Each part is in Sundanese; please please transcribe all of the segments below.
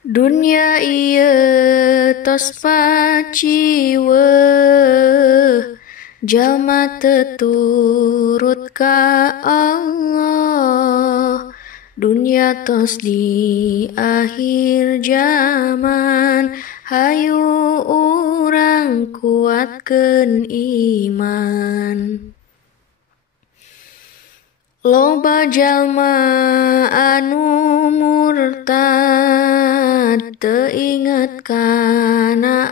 Dunia ieu tos paciweuh, jalma teu turut ka Allah. Dunia tos di akhir zaman, hayu urang kuatkeun iman. Loba jalma anu murtad, teu inget kana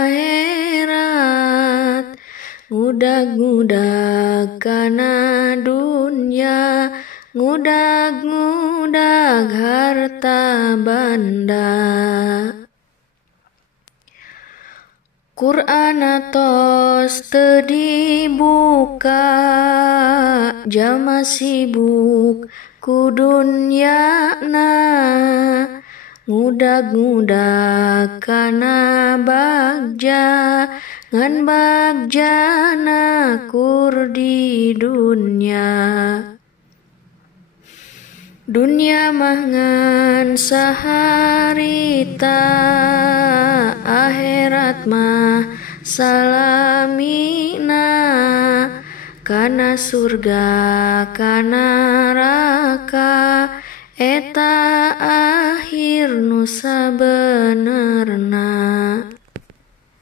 akhirat, ngudag-ngudag kana dunya, ngudag-ngudag harta banda. Qur'an tos teu dibuka, jalma sibuk ku dunyana, ngudag-ngudag kana bagja, ngan bagjana kur di dunya. Dunia mah ngan saharita, akhirat mah salamina, kana surga kana neraka, eta akhir nu sabenerna.